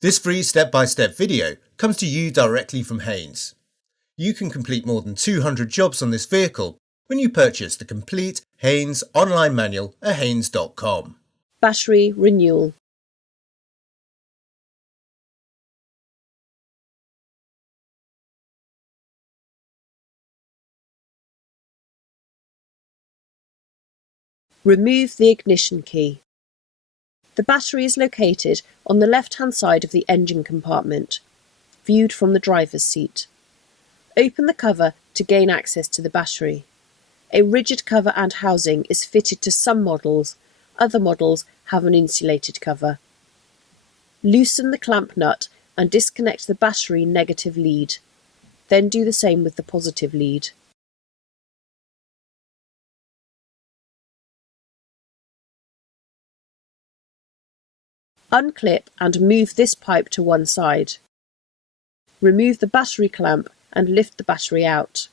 This free step-by-step video comes to you directly from Haynes. You can complete more than 200 jobs on this vehicle when you purchase the complete Haynes online manual at haynes.com. Battery renewal. Remove the ignition key. The battery is located on the left-hand side of the engine compartment, viewed from the driver's seat. Open the cover to gain access to the battery. A rigid cover and housing is fitted to some models. Other models have an insulated cover. Loosen the clamp nut and disconnect the battery negative lead. Then do the same with the positive lead. Unclip and move this pipe to one side. Remove the battery clamp and lift the battery out.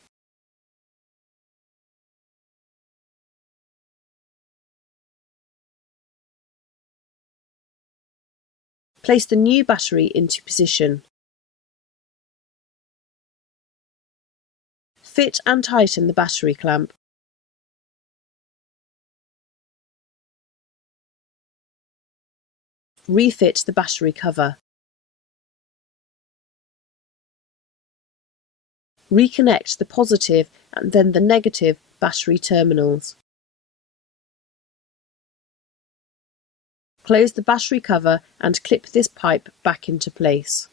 Place the new battery into position. Fit and tighten the battery clamp. Refit the battery cover. Reconnect the positive and then the negative battery terminals. Close the battery cover and clip this pipe back into place.